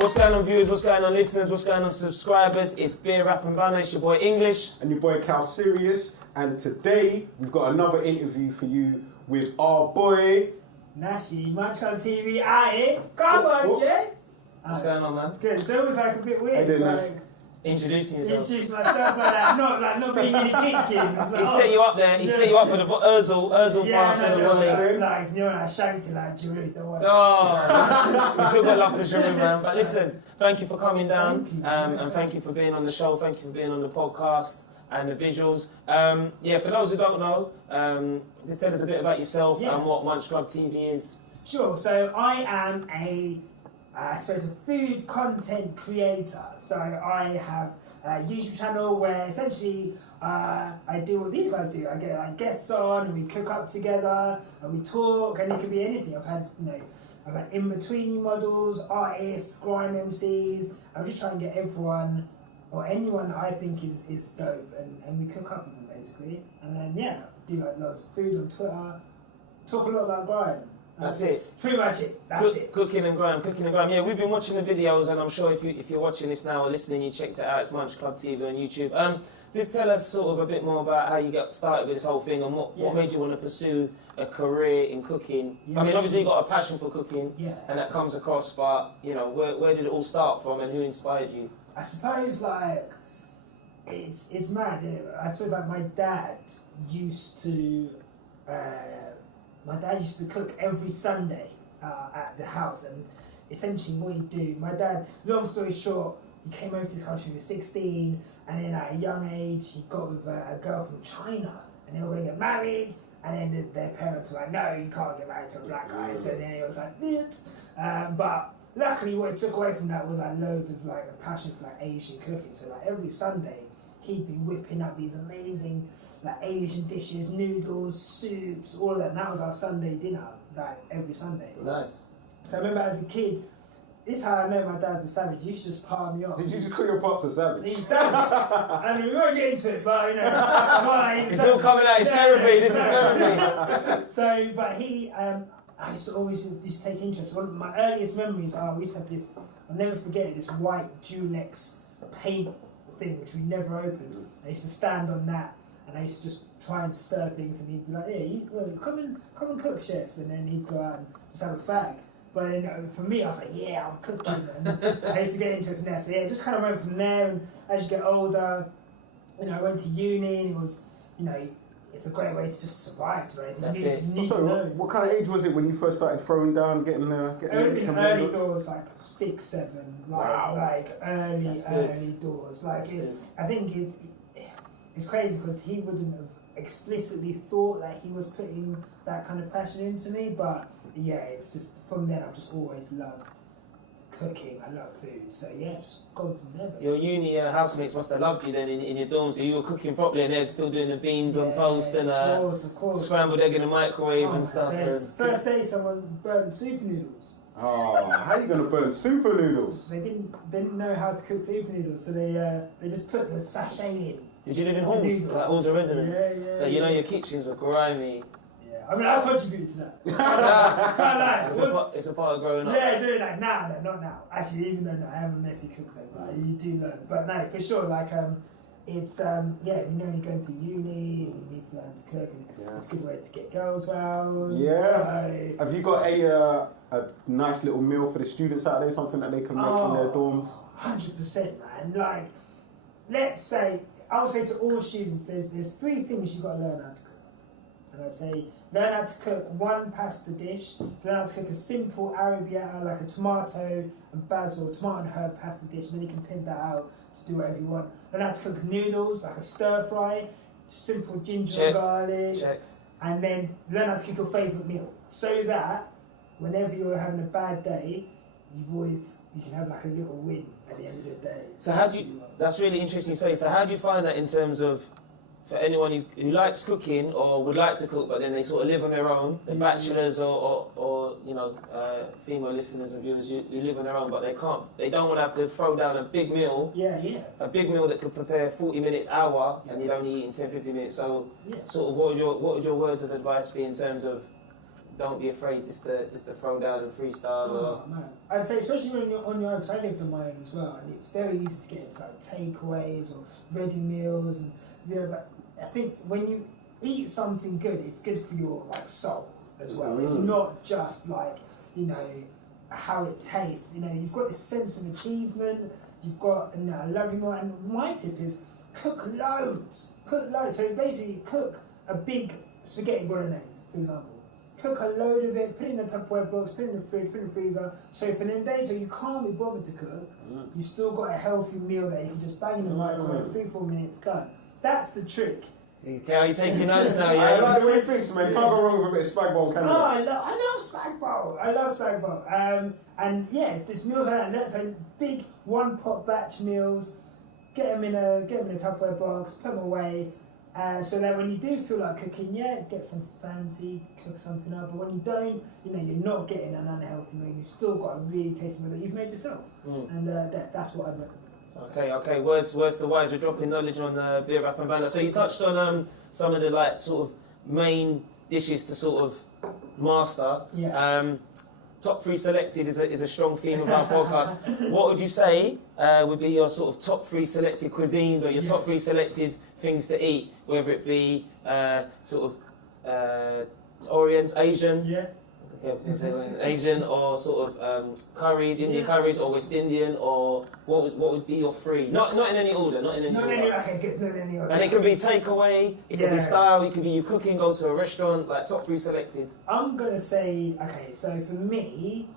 What's going on, viewers? What's going on, listeners? What's going on, subscribers? It's Beer, Rap and Banter. It's your boy English. And your boy Kal Sereousz. And today, we've got another interview for you with our boy... Nyasha, Munch on TV, aye. Come on, Jay. What's going on, man? It's good. It's always like a bit weird. Like, introducing yourself. Introduce myself like that, not being in the kitchen. Like, he set you up there. He set you up for the Urzel pass for the volley. Like, you know, I shanked it like Giroud, don't worry. Oh, we still got love for Giroud, man. But listen, thank you for coming down, and thank you for being on the show. Thank you for being on the podcast and the visuals. For those who don't know, just tell us a bit about yourself and what Munch Club TV is. Sure. So I am I suppose a food content creator. So I have a YouTube channel where essentially I do what these guys do. I get like guests on and we cook up together and we talk, and it could be anything. I've had in-betweeny models, artists, grime MCs. I'm just trying to get everyone or anyone that I think is dope, and we cook up with them basically. And then do like loads of food on Twitter, talk a lot about grime. That's it. Pretty much it. That's it. Cooking and grime. Yeah, we've been watching the videos, and I'm sure if you're watching this now or listening, you checked it out. It's Munch Club TV on YouTube. Just tell us sort of a bit more about how you got started with this whole thing and what made you want to pursue a career in cooking. I mean, obviously you got a passion for cooking, and that comes across. But you know, where did it all start from, and who inspired you? I suppose like it's mad. I suppose like my dad used to. My dad used to cook every Sunday at the house, and essentially what he'd do, my dad, long story short, he came over to this country when he was 16, and then at a young age he got with a girl from China, and they were going to get married, and then their parents were like, no, you can't get married to a black guy, so then it was like, but luckily what it took away from that was like loads of like a passion for like Asian cooking, so like every Sunday he'd be whipping up these amazing like Asian dishes, noodles, soups, all of that. And that was our Sunday dinner, like every Sunday. Nice. So I remember as a kid, this is how I know my dad's a savage. He used to just palm me off. Did you just call your pops a savage? He's savage. I mean, we won't get into it, but you know. It's all coming out. It's therapy. This is therapy. So, but he, I used to always just take interest. One of my earliest memories are we used to have this, I'll never forget it, this white Dulex paint thing which we never opened. I used to stand on that and I used to just try and stir things, and he'd be like, come and cook, chef, and then he'd go out and just have a fag. But then for me I was like, I'm cooking, and I used to get into it from there. So just kind of went from there, and as you get older, I went to uni, and it was, it's a great way to just survive, to be honest. You need to know. What kind of age was it when you first started throwing down, getting early doors, like 6, 7, like early doors. Like I think it's crazy because he wouldn't have explicitly thought that he was putting that kind of passion into me, but it's just from then I've just always loved cooking. I love food, so just gone from there. Basically. Your uni housemates must have loved you then in your dorms. So you were cooking properly, and they're still doing the beans on toast and of course. Scrambled egg in the microwave and stuff. First day, someone burnt super noodles. Oh, how are you gonna burn super noodles? They didn't know how to cook super noodles, so they just put the sachet in. Did you live in halls? Like halls of residence? Yeah. So your kitchens were grimy. I mean, I contributed to that. Can't lie. It's a part of growing up. Yeah, doing like not now. Actually, even though I am a messy cook though, but you do learn. But no, for sure, like it's we know you're going through uni and you need to learn to cook, and it's a good way to get girls round. Yeah. So, have you got a nice little meal for the students out there? Something that they can make in their dorms? 100%, man. Like, let's say I would say to all students, there's 3 things you got to learn how to cook. And I'd say learn how to cook one pasta dish, learn how to cook a simple arrabbiata, like a tomato and herb pasta dish, and then you can pimp that out to do whatever you want. Learn how to cook noodles, like a stir fry, simple ginger and garlic, and then learn how to cook your favourite meal, so that whenever you're having a bad day, you can have like a little win at the end of the day. So that's really interesting to say. So how do you find that in terms of, for anyone who likes cooking or would like to cook, but then they sort of live on their own, the bachelors or female listeners and viewers who live on their own, but they don't want to have to throw down a big meal. A big meal that could prepare 40 minutes, hour, and you'd only eat in 10, 15 minutes. So sort of what would your words of advice be in terms of don't be afraid just to throw down and freestyle. Oh man, I'd say especially when you're on your own, because I lived on my own as well, and it's very easy to get into like takeaways or ready meals, and but I think when you eat something good, it's good for your like soul as well. It's not just like how it tastes. You've got this sense of achievement. You've got a lovely meal, and my tip is cook loads. So basically, cook a big spaghetti bolognese, for example. Cook a load of it, put it in a Tupperware box, put it in the fridge, put it in the freezer. So for them days where you can't be bothered to cook, you've still got a healthy meal that you can just bang in the microwave, 3-4 minutes, done. That's the trick. Okay, are you taking notes now? Yeah. I like the way you think, man. You can't go wrong with a bit of spag bowl, can you? No, I love spag bowl. I love spag bowl. And yeah, this meals like that. So big one-pot batch meals. Get them in a Tupperware box. Put them away. So that when you do feel like cooking, get some fancy, cook something up. But when you don't, you're not getting an unhealthy meal. You've still got a really tasty meal that you've made yourself. And that's what I'd recommend. Okay. Words to wise. We're dropping knowledge on beer, rap and banter. So you touched on some of the like sort of main dishes to sort of master. Yeah. Top 3 selected is a strong theme of our podcast. What would you say would be your sort of top 3 selected cuisines or your top 3 selected things to eat, whether it be sort of Orient, Asian? Yeah. Okay, Asian or sort of curries, Indian curries or West Indian, or what would be your 3? Not in any order, Okay, good. Not in any order. And it could be takeaway, it could be style, it could be you cooking, go to a restaurant, like top 3 selected. I'm gonna say, so for me,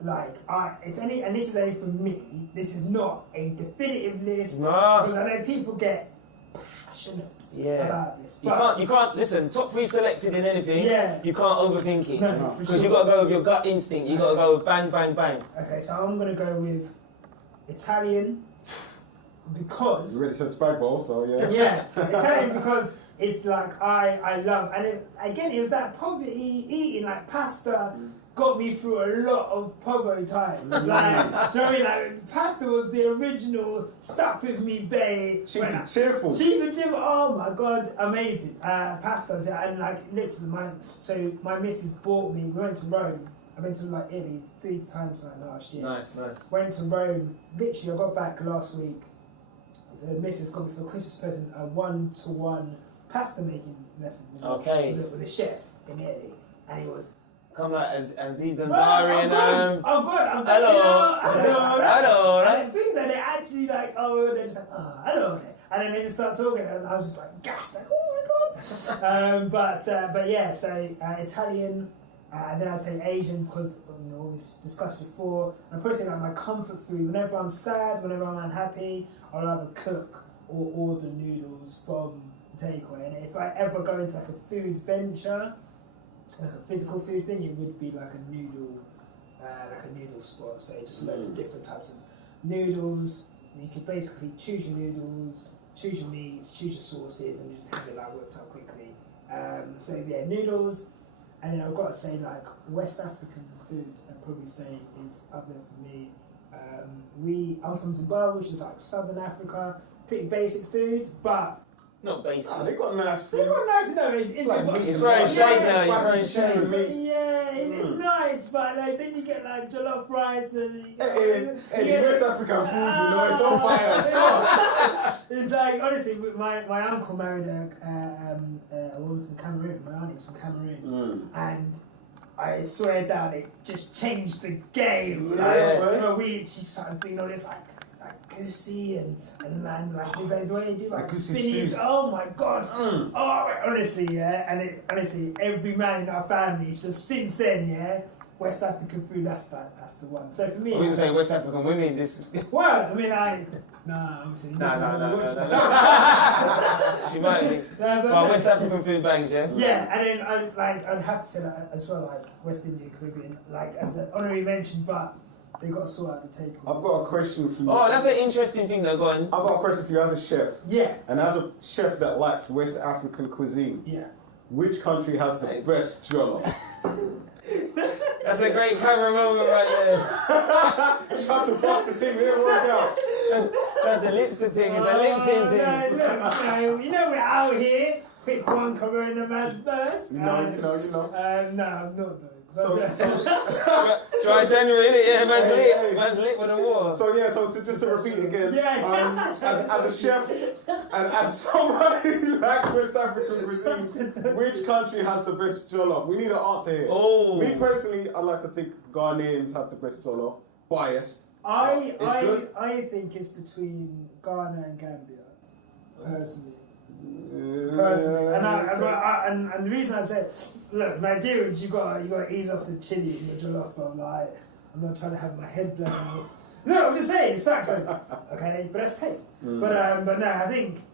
and this is only for me, this is not a definitive list, because I know people get passionate about this. You can't listen, top 3 selected in anything, you can't overthink it. No, because you got to go with your gut instinct, you got to go with bang, bang, bang. Okay, so I'm going to go with Italian, because... You already said spag bowl, so yeah. Yeah, Italian because it's like I love, and it was that poverty eating, like pasta got me through a lot of poverty times. Like, do you know what I mean? Like, pasta was the original stuck with me bae. Cheap and cheerful. Oh my god, amazing. Pasta, and like literally my missus bought me, we went to Rome. I went to like Italy 3 times last year. Nice. Went to Rome, literally I got back last week. The missus got me for a Christmas present a 1-to-1 pasta making lesson with a chef in Italy. And it was... Come like Aziz Ansari and I'm good. I'm hello. And things that they actually like, they're just like, hello. And then they just start talking, and I was just like, gassed, like, oh my god. But yeah, so Italian, and then I'd say Asian because we discussed before. And probably say like my comfort food. Whenever I'm sad, whenever I'm unhappy, I'll either cook or order noodles from the takeaway. And if I ever go into like a food venture, like a physical food thing, it would be like a noodle spot. So just loads of different types of noodles. You could basically choose your noodles, choose your meats, choose your sauces, and you just have it like whipped up quickly. So yeah, noodles, and then I've got to say like West African food. I'd probably say is up there for me. I'm from Zimbabwe, which is like Southern Africa. Pretty basic food, but. Not basic. They got nice food. They got nice, no, it's like meat. You're throwing shade now, you're throwing shade. Yeah, it's nice, but like, then you get like jollof rice and... West African food, it's on fire. It's like, honestly, my uncle married a woman from Cameroon, my auntie's from Cameroon, and I swear down, it just changed the game. She started doing all this like goosey and like the way they do like spinach. Stew. Oh my god! Honestly, honestly, every man in our family just since then, West African food. That's the one. So for me, we say West African women. Well, I mean, obviously, she might be. But West African food bangs, yeah. Yeah, and then I'd have to say that as well, like West Indian, Caribbean, like as an honorary mention, but. They got to sort out the takeaway. I've got a question for you. Oh, that's an interesting thing though, go on. I've got a question for you as a chef. Yeah. And as a chef that likes West African cuisine. Yeah. Which country has the best jollof? That's a great camera moment right there. Trying to pass the team, it didn't work out. That's a lip thing, it's a lip syncing. No, we're out here. quick one Corona man's burst. You know. No, I'm not though. But, Dry January, innit? Yeah, man's Hey, lit. hey. Man's lit with the water. So just to repeat again, Yeah. as a chef and as somebody who likes West African cuisine, which country has the best jollof? We need an answer here. Oh. Me personally, I like to think Ghanaians have the best jollof. Biased. I good. think it's between Ghana and Gambia, personally. And the reason I say, look, Nigerians, you gotta ease off the chili in your jollof, but I'm not trying to have my head blown off. No, I'm just saying it's facts. Okay, but that's taste. But no, I think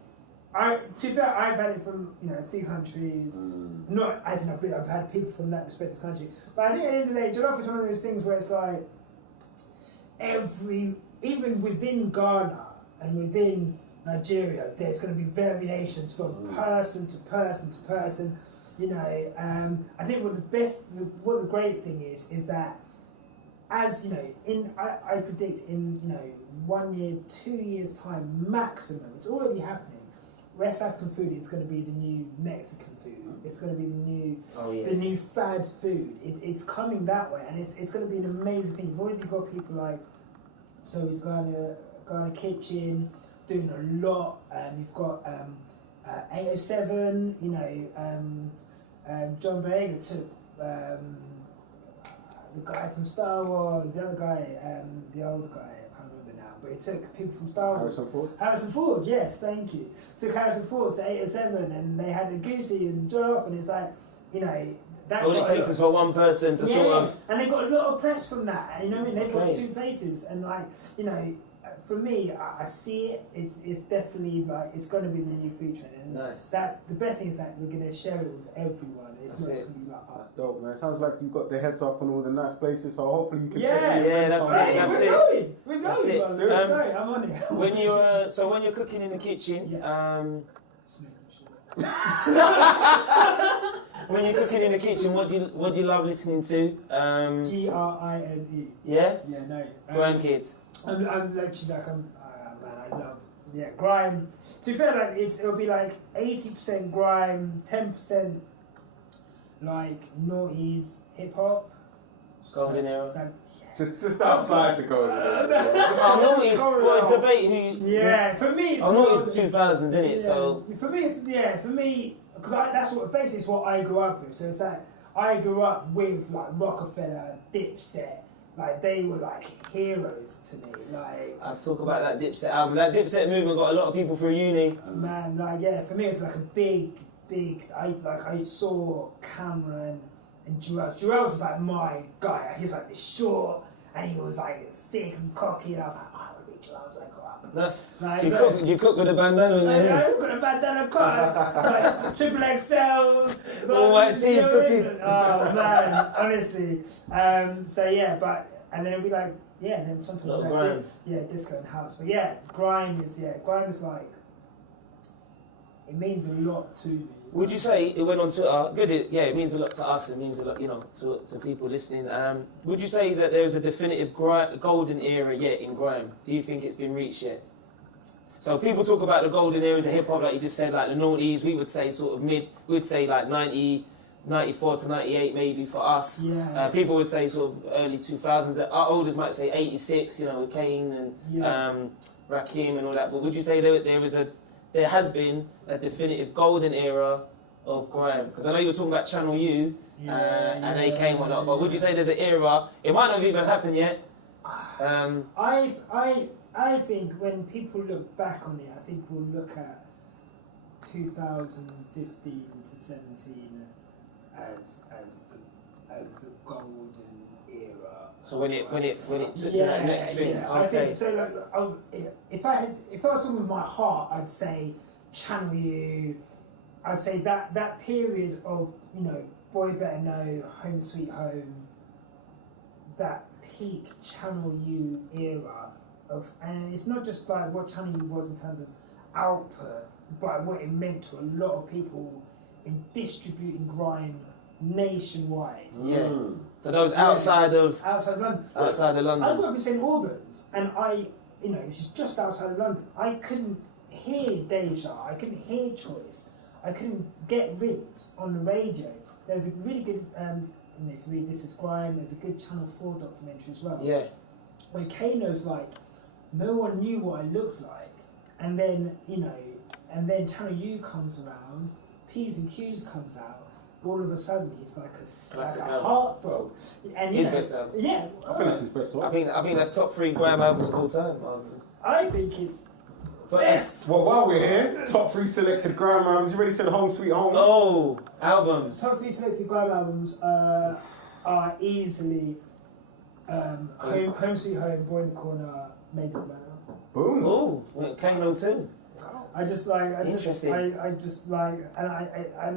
to be fair, I've had it from a few countries. Not as in I've had people from that respective country, but I think at the end of the day, jollof is one of those things where it's like even within Ghana and within Nigeria, there's going to be variations from person to person to person. I think what the great thing is that, as I predict in 1 year, 2 years time maximum, it's already happening. West African food is going to be the new Mexican food. It's going to be the new fad food. It's coming that way, and it's going to be an amazing thing. You've already got people like Zoe's Ghana Kitchen doing a lot. You've got 807. John Boyega took the guy from Star Wars, the other guy, the older guy. I can't remember now, but he took people from Star Wars. Harrison Ford, yes, thank you. Took Harrison Ford to 807, and they had a goosey and jollof, and it's like, that all it takes is for one person to sort of. And they got a lot of press from that. And they've got 2 places, and for me, I see it. It's definitely like it's going to be the new food trend, and Nice. That's the best thing is that we're going to share it with everyone. It's not going to be like us. That's dope, man. Sounds like you've got the heads up on all the nice places, so hopefully you can. That's it. We're That's going. it. We're going. I'm on it. When you're cooking in the kitchen, Just making sure. when you're cooking in the kitchen, what do you love listening to? Grime. Yeah. Yeah, no. Grime kids. I'm actually like I love grime. To be fair, like it'll be like 80% grime, 10% like noughties, hip hop. Golden era. Just outside the golden era. It's debating. Yeah, for me it's. Noughties 2000s, isn't it? Yeah. So for me because that's what basically is what I grew up with. So it's like I grew up with like Rockefeller, Dipset. Like they were like heroes to me. Like I talk about that Dipset album. That Dipset movement got a lot of people through uni. Man, for me it's like a big. I saw Cameron and Jarrell. Jarrell was like my guy. He was like this short, and he was like sick and cocky, and I was like, I want to be Jarrell as I grow up. You cook with a bandana in your head. I got a bandana cut, like triple XL, all white tees cooking. Oh man, honestly. And then it'll be like, and then sometimes like disco and house. But grime is like, it means a lot to me. Would you say it went on Twitter? Good. It means a lot to us. It means a lot, to people listening. Would you say that there is a definitive golden era yet in grime? Do you think it's been reached yet? So people talk about the golden eras of hip hop, like you just said, like the noughties. We would say sort of we'd say like 90, 94 to 98 maybe for us. Yeah. People would say sort of early 2000s. Our oldest might say 86. With Kane and Rakim and all that. But would you say there has been a definitive golden era of grime? Because I know you were talking about Channel U and AK and whatnot, but would you say there's an era, it might not have even happened yet? I think when people look back on it, I think we'll look at 2015 to 17 as the golden era. So when it took to that next thing, okay. I think so. Like, if I was talking with my heart, I'd say Channel U. I'd say that period of Boy Better Know, Home Sweet Home, that peak Channel U era and it's not just like what Channel U was in terms of output, but what it meant to a lot of people in distributing grime nationwide. Yeah. So that was outside of London. Outside of London. I grew up in St Albans, and this is just outside of London. I couldn't hear Deja. I couldn't hear Choice. I couldn't get Rinse on the radio. There's a really good, if you read This Is Grime, there's a good Channel 4 documentary as well. Yeah. Where Kano's like, no one knew what I looked like, and then and then Channel U comes around, P's and Q's comes out. All of a sudden, he's like a heartthrob. And His best album. Yeah. I think that's his best song. I think that's top 3 grime albums of all time. I think it's best. Well, while we're here, top 3 selected grime albums. You already said Home Sweet Home. Oh, albums. Top 3 selected grime albums are easily Home Sweet Home, Boy in the Corner, Made Up Manor. Boom. Oh, Kano too. I just like, and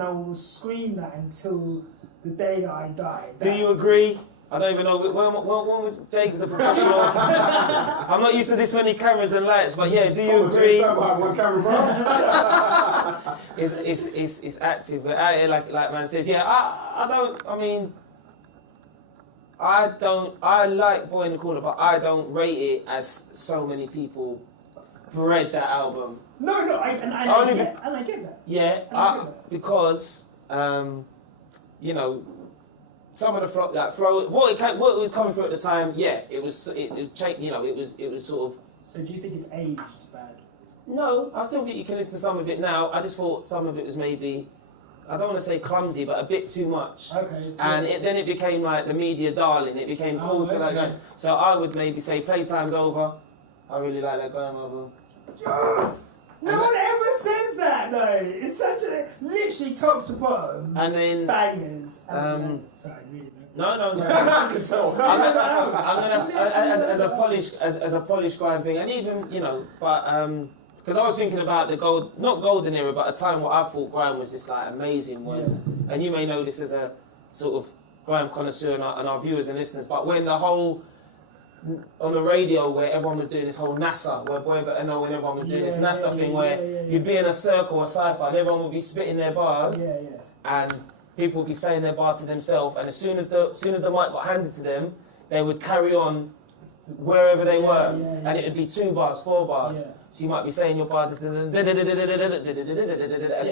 I will scream that until the day that I die. Do you agree? I don't even know. When was Jake's the professional? I'm not used to this many cameras and lights, but yeah, do you agree? One camera, bro. It's active, but out here, like man says, yeah. I like Boy in the Corner, but I don't rate it as so many people bred that album. No, I get that. Yeah, because some of the flow, what was coming through at the time, yeah, it was sort of. So do you think it's aged bad? No, I still think you can listen to some of it now. I just thought some of it was maybe, I don't want to say clumsy, but a bit too much. Okay. And then it became like the media darling. It became cool to like. So I would maybe say Playtime's Over. I really like that grime album. Yes. No one ever says that though. It's such a literally top to bottom. And then bangers. Sorry, really. No. I can tell. I'm gonna as a polished grime thing, and even but because I was thinking about the not golden era, but a time where I thought grime was just like amazing and you may know this as a sort of grime connoisseur and our viewers and listeners, but when the whole on the radio where everyone was doing this whole NASA, where Boy Better Know, when everyone was doing this NASA thing where you'd be in a circle or sci-fi and everyone would be spitting their bars and people would be saying their bar to themselves, and as soon as the mic got handed to them, they would carry on wherever they were, and it would be 2 bars, 4 bars. So you might be saying your bar and it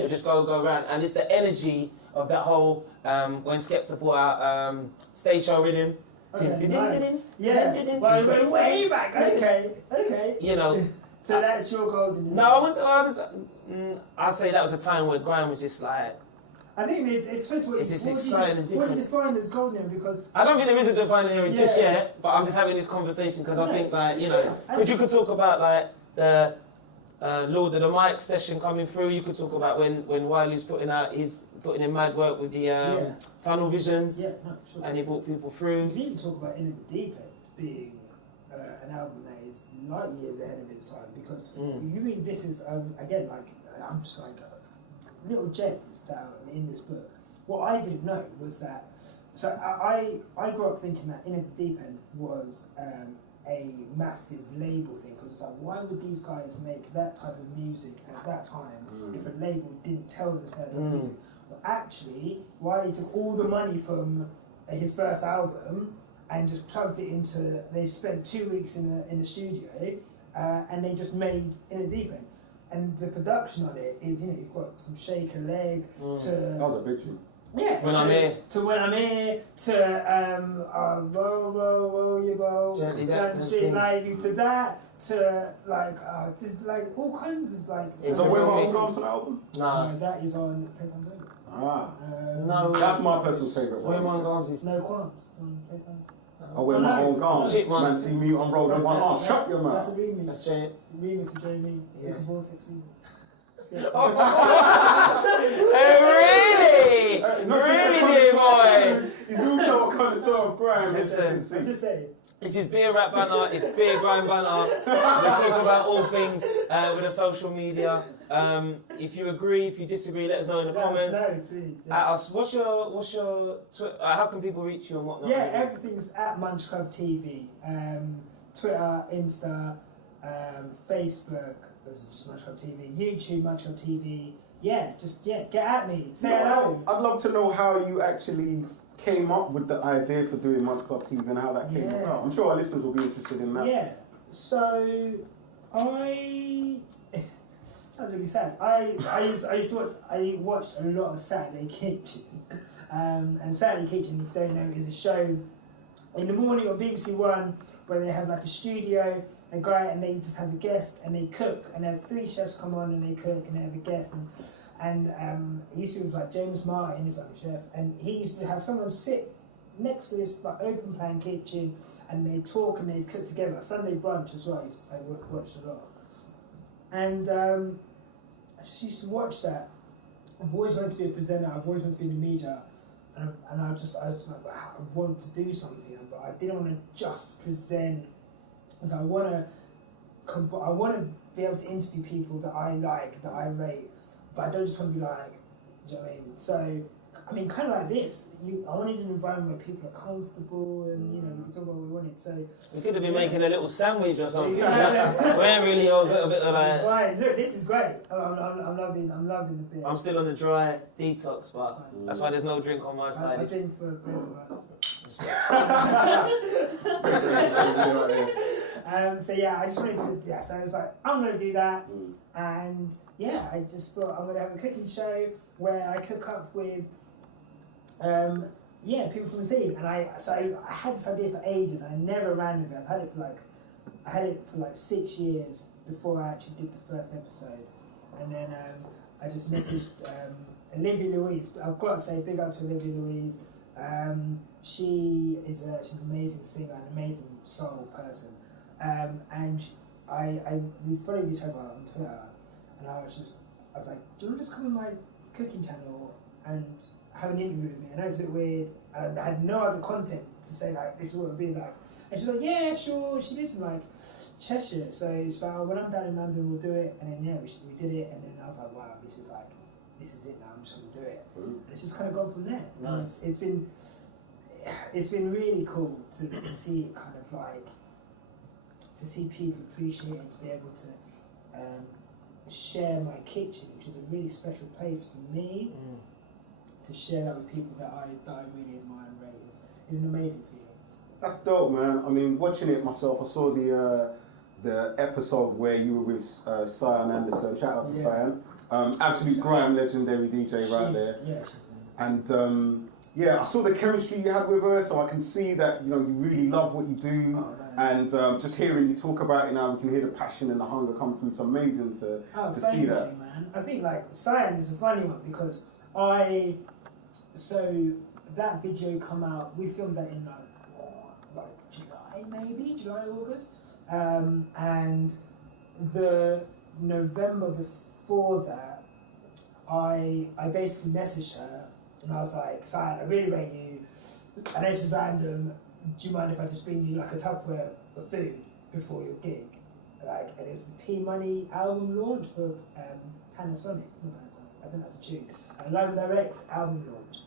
would just go around, and it's the energy of that whole when Skepta brought out Stage Show Rhythm. Okay, nice. Yeah, well, we're way back. Okay. So that's your golden. No, I say that was a time where grime was just like. I think it's supposed to be. It's exciting and different. What do you define as golden? Because I don't think there is a defining area just yet, but I'm just having this conversation because I think because you could talk about like the Lord of the Mic session coming through. You could talk about when Wiley's putting in mad work with the tunnel visions. Yeah, no, sure. And he brought people through. You can even talk about In the Deep End being an album that is light years ahead of its time, because you read this is again like I'm just like little gems that are in this book. What I didn't know was that. So I grew up thinking that In the Deep End was a massive label thing, because it's like, why would these guys make that type of music at that time if a label didn't tell them that type of music? Well, actually, Wiley took all the money from his first album and just plugged it into. They spent 2 weeks in the studio, and they just made In the Deep End. And the production on it is, you've got from Shake a Leg to. That was a big tune. Yeah, When I'm Here. To When I'm Here, to roll your boat, down the street like you, to that, to like just like all kinds of like. So where was Gone to the album? No, that is on Playtime Zone. No, that's my personal favourite one. Where Mine Gone is No Qualms. It's on Playtime. I wear my own gone. Man, see me on road with one arm. Shut your mouth. That's a remix. That's it. Remix of Jamie. It's a Vortex remix. Hey, really? Really, dear boy? He's also a connoisseur of grime. Listen, I'm just saying. This is beer rap banner, it's beer grime banner. We talk about all things with the social media. If you agree, if you disagree, let us know in the comments. Let us know, please. At us. What's your how can people reach you and whatnot? Yeah, everything's at Munch Club TV. Twitter, Insta, Facebook. Those are just Munch Club TV. YouTube, Munch Club TV. Yeah, get at me. Say hello. I'd love to know how you actually came up with the idea for doing Munch Club TV and how that came about. I'm sure our listeners will be interested in that. Yeah. So sounds really sad. I watched a lot of Saturday Kitchen, and Saturday Kitchen, if you don't know, is a show in the morning on BBC One where they have like a studio, a guy, and they just have a guest and they cook, and they have 3 chefs come on and they cook and they have a guest, and it used to be with like James Martin, who's like a chef, and he used to have someone sit next to this like open plan kitchen and they talk and they cook together. Sunday brunch as well. I watched a lot, and I just used to watch that. I've always wanted to be a presenter. I've always wanted to be in the media, and I was like, wow, I want to do something, but I didn't want to just present. Because I want to be able to interview people that I like, that I rate, but I don't just want to be like, do you know what I mean? So, I mean, kind of like this. I wanted an environment where people are comfortable and, you know, we can talk about what we wanted. So we could have been making a little sandwich or something. We're really a bit of like. Right, look, this is great. I'm loving the beer. I'm still on the dry detox, but that's why there's no drink on my side. I've been for both of us. So yeah, I just wanted to, so I was like, I'm going to do that, and yeah, I just thought I'm going to have a cooking show where I cook up with, people from the scene, and I had this idea for ages, and I never ran with it. I had it for like 6 years before I actually did the first episode, and then I just messaged Olivia Louise. I've got to say, big up to Olivia Louise. She's an amazing singer, an amazing soul person, and we followed each other on Twitter, and I was like, do you want to just come on my cooking channel and have an interview with me? I know it's a bit weird, and I had no other content to say like this is what it would be like, and she's like, yeah, sure. She lives in like Cheshire, so when I'm down in London, we'll do it, and then we did it, and then I was like, wow, this is it now. I'm just gonna do it, and it's just kind of gone from there. Nice. And it's been really cool to see it kind of like, to see people appreciate it, to be able to share my kitchen, which is a really special place for me. To share that with people that I really admire and rate is an amazing feeling. That's dope, man. I mean, watching it myself, I saw the episode where you were with Cyan Anderson. Shout out to Cyan. Absolute grime legendary DJ right there. Yeah, she's amazing. And I saw the chemistry you had with her, so I can see that you really love what you do. And just hearing you talk about it now, we can hear the passion and the hunger come through. It's amazing to see that. Thank you, man. I think like Cyan is a funny one because that video come out. We filmed that in July, August, and the November before that, I basically messaged her and I was like, Cyan, I really rate you. I know this is random. Do you mind if I just bring you like a Tupperware of food before your gig? And it was the P Money album launch for Panasonic. Not Panasonic, I think that's a tune. Live Direct album launch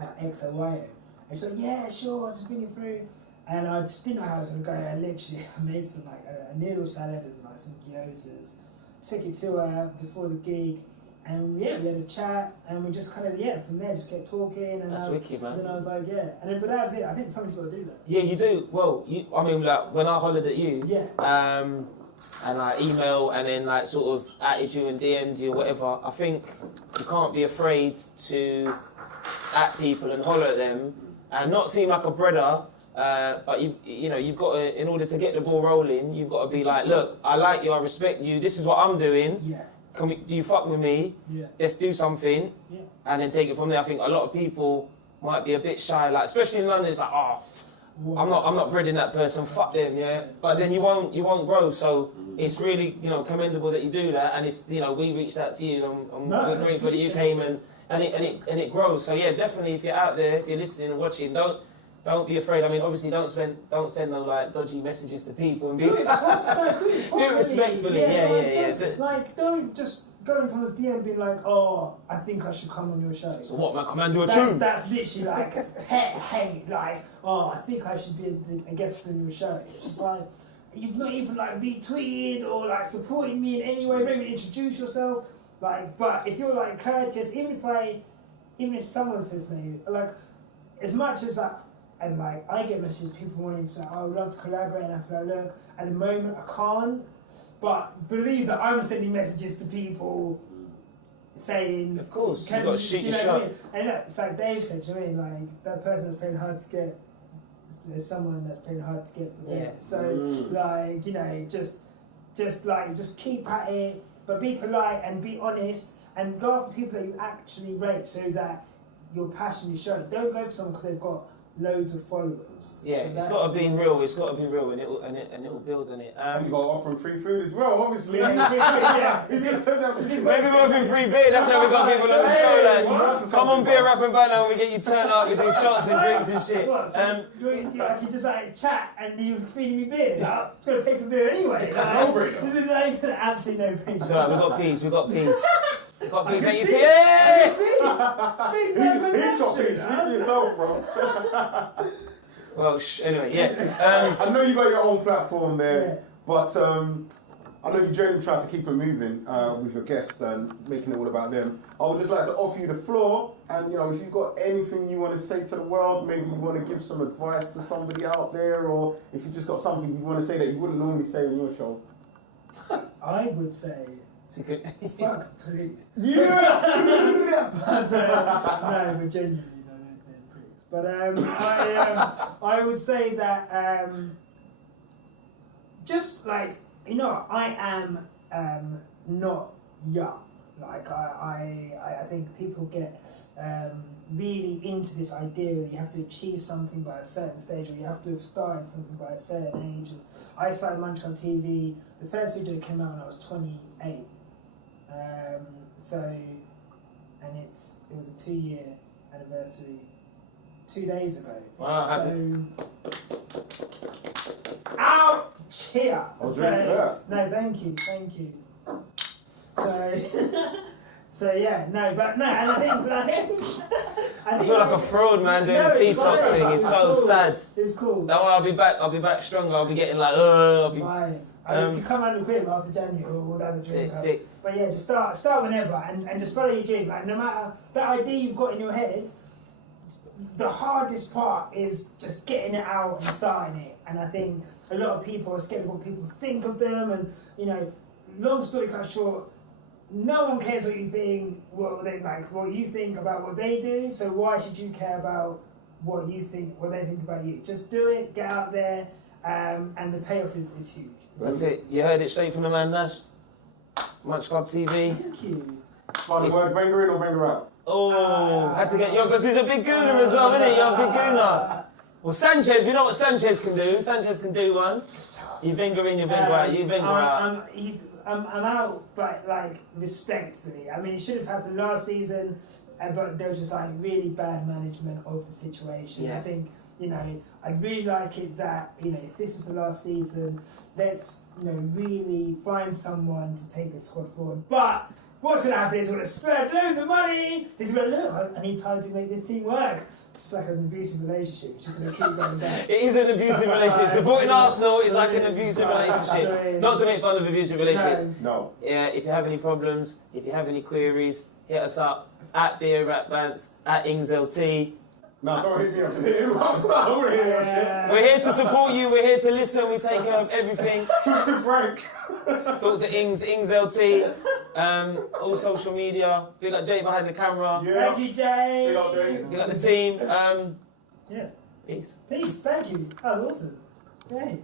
at XOYO. And she's like, yeah, sure, I'll just bring it through. And I just didn't know how I was going to go. I made some like a noodle salad and like some gyozas. Took it to her before the gig. And we had a chat, and we just kind of, from there, just kept talking. And that's wicked, man. Then I was like, but that was it. I think somebody's got to do that. Yeah, you do. Well, like, when I hollered at you, and I email and then, like, sort of added you and DM'd you or whatever, I think you can't be afraid to at people and holler at them and not seem like a brother, but you've got to, in order to get the ball rolling, you've got to be like, look, I like you, I respect you, this is what I'm doing. Yeah. Do you fuck with me? Yeah. Let's do something, and then take it from there. I think a lot of people might be a bit shy, like especially in London. It's like, I'm not breeding that person. Fuck them, yeah. But then you won't grow. So it's really commendable that you do that, and it's we reached out to you, and we're grateful that you came and it grows. So yeah, definitely if you're out there, if you're listening and watching, don't be afraid. I mean, obviously, don't send no like dodgy messages to people and do it respectfully. Yeah. So, like, don't just go into someone's DM and be like, oh, I think I should come on your show. So what, man? Come and do a tune? That's literally like hate. Like, oh, I think I should be a guest on your show. It's just like, you've not even like retweeted or like supported me in any way. Maybe introduce yourself. Like, but if you're like courteous, even if someone says no, like, as much as that. And like, I get messages, people wanting to say, I would love to collaborate, and I feel like, look, at the moment I can't, but believe that I'm sending messages to people saying, Of course, you've got to shoot your what I shot. mean? And look, it's like Dave said, do you know what I mean? Like, that person that's paying hard to get, there's someone that's paying hard to get for them. Yeah. So, like, you know, just keep at it, but be polite and be honest, and go after people that you actually rate so that your passion is shown. Don't go for someone because they've got loads of followers. Yeah, it's got to be real. It's got to be real, and it'll build on it. And you got to offer them free food as well, obviously. Yeah. He's going to turn down free food. Maybe we're offering free beer. That's how we got people on the show. Like, come on, beer, rap and banter, and we get you turned up. We do shots and drinks and shit. What? So you just like chat and you feeding me beer. I'm going to pay for beer anyway. Like, this is like absolutely no brainer. It's alright, we got peas. We got peas. We got peas. I And you can see, see. yeah. He's got peace. Speak for yourself, bro. Well, anyway, yeah. I know you got your own platform there, Yeah. but I know you generally try to keep it moving with your guests and making it all about them. I would just like to offer you the floor, and you know, if you've got anything you want to say to the world, maybe you want to give some advice to somebody out there, or if you just got something you want to say that you wouldn't normally say on your show. I would say, So you could- fuck the police. Yeah. But no, but genuinely, no, they're pricks. But I would say that just like, you know, I am not young. Like I think people get really into this idea that you have to achieve something by a certain stage, or you have to have started something by a certain age. And I started Munch on TV. The first video came out when I was 28. And it was a 2-year anniversary 2 days ago. Wow, So, ow! Cheer! I'll drink to that. No, thank you. So yeah, no, and I think like, I feel like a fraud, man, doing No, this it's detox fine. thing. It's so cool. sad. It's cool. That one, I'll be back stronger. I'll be getting like, I'll be Fine. You can come out and quit after January or whatever. sick. But yeah, just start whenever and just follow your dream. Like, no matter that idea you've got in your head, the hardest part is just getting it out and starting it. And I think a lot of people are scared of what people think of them. And, you know, long story cut short, no one cares what you think, what you think about what they do. So why should you care about what they think about you? Just do it, get out there, and the payoff is huge. That's it. You heard it straight from the man, Nash. Munch Club TV. Thank you. Find the word banger in or banger out? Oh, had to get you because he's a big gooner as well, isn't he? You're a big gooner. Well, Sanchez, we know what Sanchez can do. Sanchez can do one. You finger in, you finger out. You finger out. I'm out, but like respectfully. I mean, it should have happened last season, but there was just like really bad management of the situation. Yeah. I think, you know, I'd really like it that, you know, if this was the last season, let's, you know, really find someone to take the squad forward. But what's going to happen is we're going to spend loads of money. It's going to look, I need time to make this team work. It's just like an abusive relationship, which is going to keep going back. It is an abusive relationship. Supporting Arsenal is like an abusive relationship. Not to make fun of abusive relationships. No. Yeah, if you have any problems, if you have any queries, hit us up at Beer Rap Bants, at IngsLT. No, don't hit me up. Just hit him up. I don't want to hear that shit. We're here to support you. We're here to listen. We take care of everything. Talk to Frank. Talk to IngsLT. All social media. Big up Jay behind the camera. Yeah. Thank you, Jay. Big up, Jay. Big up the team. Yeah. Peace. Peace. Thank you. That was awesome. Hey.